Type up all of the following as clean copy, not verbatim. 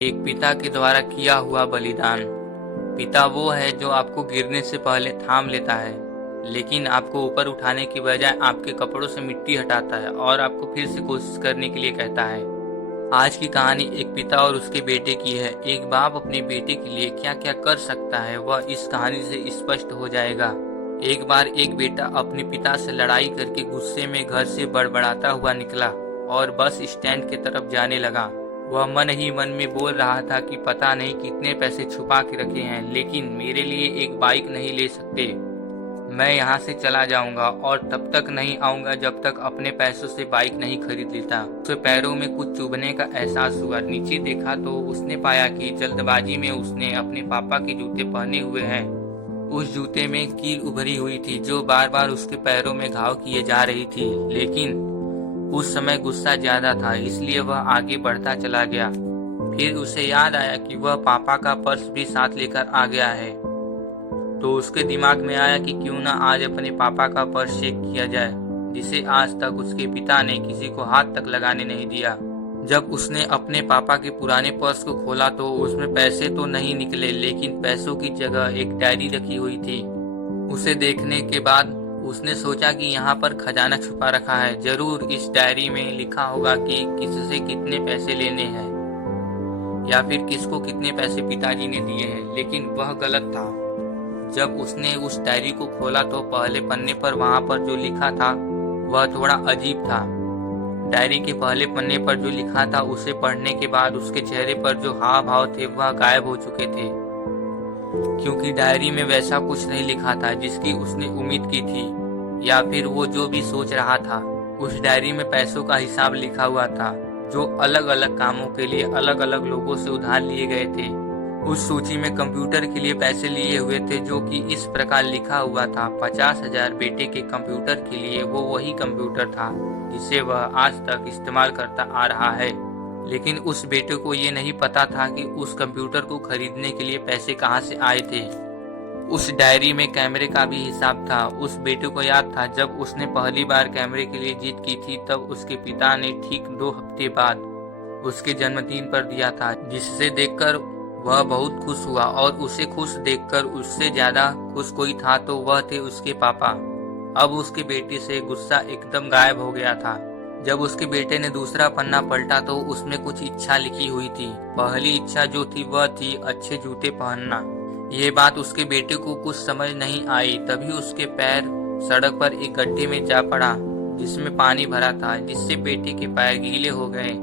एक पिता के द्वारा किया हुआ बलिदान। पिता वो है जो आपको गिरने से पहले थाम लेता है, लेकिन आपको ऊपर उठाने की बजाय आपके कपड़ों से मिट्टी हटाता है और आपको फिर से कोशिश करने के लिए कहता है। आज की कहानी एक पिता और उसके बेटे की है। एक बाप अपने बेटे के लिए क्या क्या कर सकता है वह इस कहानी से स्पष्ट हो जाएगा। एक बार एक बेटा अपने पिता से लड़ाई करके गुस्से में घर से बड़बड़ाता हुआ निकला और बस स्टैंड की तरफ जाने लगा। वह मन ही मन में बोल रहा था कि पता नहीं कितने पैसे छुपा के रखे हैं, लेकिन मेरे लिए एक बाइक नहीं ले सकते। मैं यहाँ से चला जाऊंगा और तब तक नहीं आऊंगा जब तक अपने पैसों से बाइक नहीं खरीद लेता। उसे पैरों में कुछ चुभने का एहसास हुआ। नीचे देखा तो उसने पाया कि जल्दबाजी में उसने अपने पापा के जूते पहने हुए हैं। उस जूते में कील उभरी हुई थी जो बार बार उसके पैरों में घाव किए जा रही थी, लेकिन उस समय गुस्सा ज्यादा था, इसलिए वह आगे बढ़ता चला गया। फिर उसे याद आया कि वह पापा का पर्स भी साथ लेकर आ गया है, तो उसके दिमाग में आया कि क्यों ना आज अपने पापा का पर्स चेक किया जाए, जिसे आज तक उसके पिता ने किसी को हाथ तक लगाने नहीं दिया। जब उसने अपने पापा के पुराने पर्स को खोला तो उसमें पैसे तो नहीं निकले, लेकिन पैसों की जगह एक डायरी रखी हुई थी। उसे देखने के बाद उसने सोचा कि यहाँ पर खजाना छुपा रखा है। जरूर इस डायरी में लिखा होगा कि किससे कितने पैसे लेने हैं या फिर किसको कितने पैसे पिताजी ने दिए हैं, लेकिन वह गलत था। जब उसने उस डायरी को खोला तो पहले पन्ने पर वहाँ पर जो लिखा था वह थोड़ा अजीब था। डायरी के पहले पन्ने पर जो लिखा था उसे पढ़ने के बाद उसके चेहरे पर जो हाव भाव थे वह गायब हो चुके थे, क्योंकि डायरी में वैसा कुछ नहीं लिखा था जिसकी उसने उम्मीद की थी या फिर वो जो भी सोच रहा था। उस डायरी में पैसों का हिसाब लिखा हुआ था जो अलग अलग कामों के लिए अलग अलग लोगों से उधार लिए गए थे। उस सूची में कंप्यूटर के लिए पैसे लिए हुए थे, जो कि इस प्रकार लिखा हुआ था 50,000 बेटे के कंप्यूटर के लिए। वो वही कंप्यूटर था जिसे वह आज तक इस्तेमाल करता आ रहा है, लेकिन उस बेटे को ये नहीं पता था कि उस कंप्यूटर को खरीदने के लिए पैसे कहाँ से आए थे। उस डायरी में कैमरे का भी हिसाब था। उस बेटे को याद था जब उसने पहली बार कैमरे के लिए जीत की थी, तब उसके पिता ने ठीक 2 हफ्ते बाद उसके जन्मदिन पर दिया था, जिससे देखकर वह बहुत खुश हुआ। और उसे खुश देखकर उससे ज्यादा खुश कोई था तो वह थे उसके पापा। अब उसके बेटे से गुस्सा एकदम गायब हो गया था। जब उसके बेटे ने दूसरा पन्ना पलटा तो उसमें कुछ इच्छा लिखी हुई थी। पहली इच्छा जो थी वह थी अच्छे जूते पहनना। ये बात उसके बेटे को कुछ समझ नहीं आई। तभी उसके पैर सड़क पर एक गड्ढे में जा पड़ा जिसमें पानी भरा था, जिससे बेटे के पैर गीले हो गए।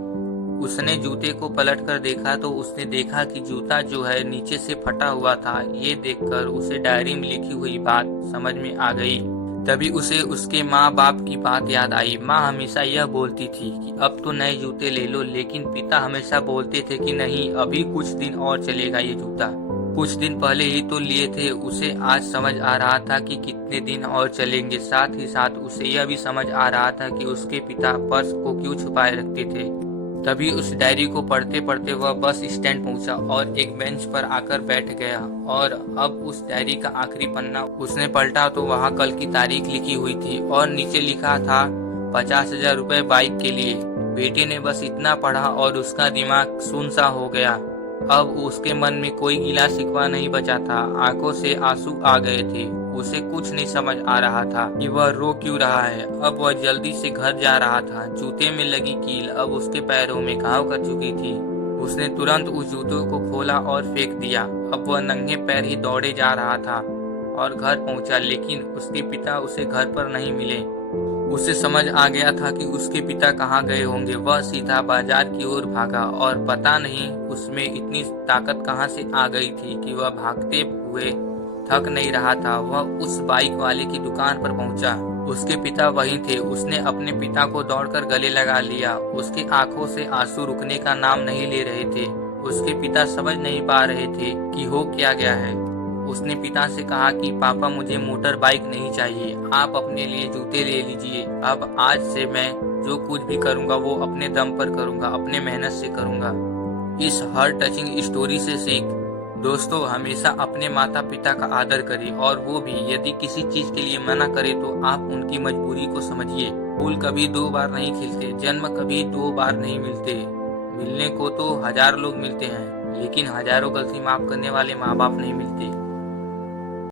उसने जूते को पलट कर देखा तो उसने देखा कि जूता जो है नीचे से फटा हुआ था। ये देखकर उसे डायरी में लिखी हुई बात समझ में आ गई। तभी उसे उसके माँ बाप की बात याद आई। माँ हमेशा यह बोलती थी कि अब तो नए जूते ले लो, लेकिन पिता हमेशा बोलते थे कि नहीं, अभी कुछ दिन और चलेगा ये जूता। कुछ दिन पहले ही तो लिए थे। उसे आज समझ आ रहा था कि कितने दिन और चलेंगे। साथ ही साथ उसे यह भी समझ आ रहा था कि उसके पिता पर्स को क्यों छुपाए रखते थे। तभी उस डायरी को पढ़ते पढ़ते वह बस स्टैंड पहुंचा और एक बेंच पर आकर बैठ गया। और अब उस डायरी का आखिरी पन्ना उसने पलटा तो वहाँ कल की तारीख लिखी हुई थी और नीचे लिखा था 50,000 रुपए बाइक के लिए। बेटे ने बस इतना पढ़ा और उसका दिमाग सुन सा हो गया। अब उसके मन में कोई गिला शिकवा नहीं बचा था। आंखों से आंसू आ गए थे। उसे कुछ नहीं समझ आ रहा था कि वह रो क्यों रहा है। अब वह जल्दी से घर जा रहा था। जूते में लगी कील अब उसके पैरों में घाव कर चुकी थी। उसने तुरंत उस जूतों को खोला और फेंक दिया। अब वह नंगे पैर ही दौड़े जा रहा था और घर पहुंचा, लेकिन उसके पिता उसे घर पर नहीं मिले। उसे समझ आ गया था कि उसके पिता कहाँ गए होंगे। वह सीधा बाजार की ओर भागा और पता नहीं उसमें इतनी ताकत कहाँ से आ गई थी कि वह भागते हुए थक नहीं रहा था। वह उस बाइक वाले की दुकान पर पहुंचा। उसके पिता वहीं थे। उसने अपने पिता को दौड़कर गले लगा लिया। उसकी आंखों से आंसू रुकने का नाम नहीं ले रहे थे। उसके पिता समझ नहीं पा रहे थे कि हो क्या गया है। उसने पिता से कहा कि पापा मुझे मोटर बाइक नहीं चाहिए, आप अपने लिए जूते ले लीजिए। अब आज से मैं जो कुछ भी करूंगा वो अपने दम पर करूंगा, अपने मेहनत से करूंगा। इस हार्ट टचिंग स्टोरी से सीख, दोस्तों हमेशा अपने माता पिता का आदर करें, और वो भी यदि किसी चीज के लिए मना करे तो आप उनकी मजबूरी को समझिए। फूल कभी 2 बार नहीं खिलते, जन्म कभी 2 बार नहीं मिलते। मिलने को तो हजार लोग मिलते हैं, लेकिन हजारों गलती माफ करने वाले माँ बाप नहीं मिलते।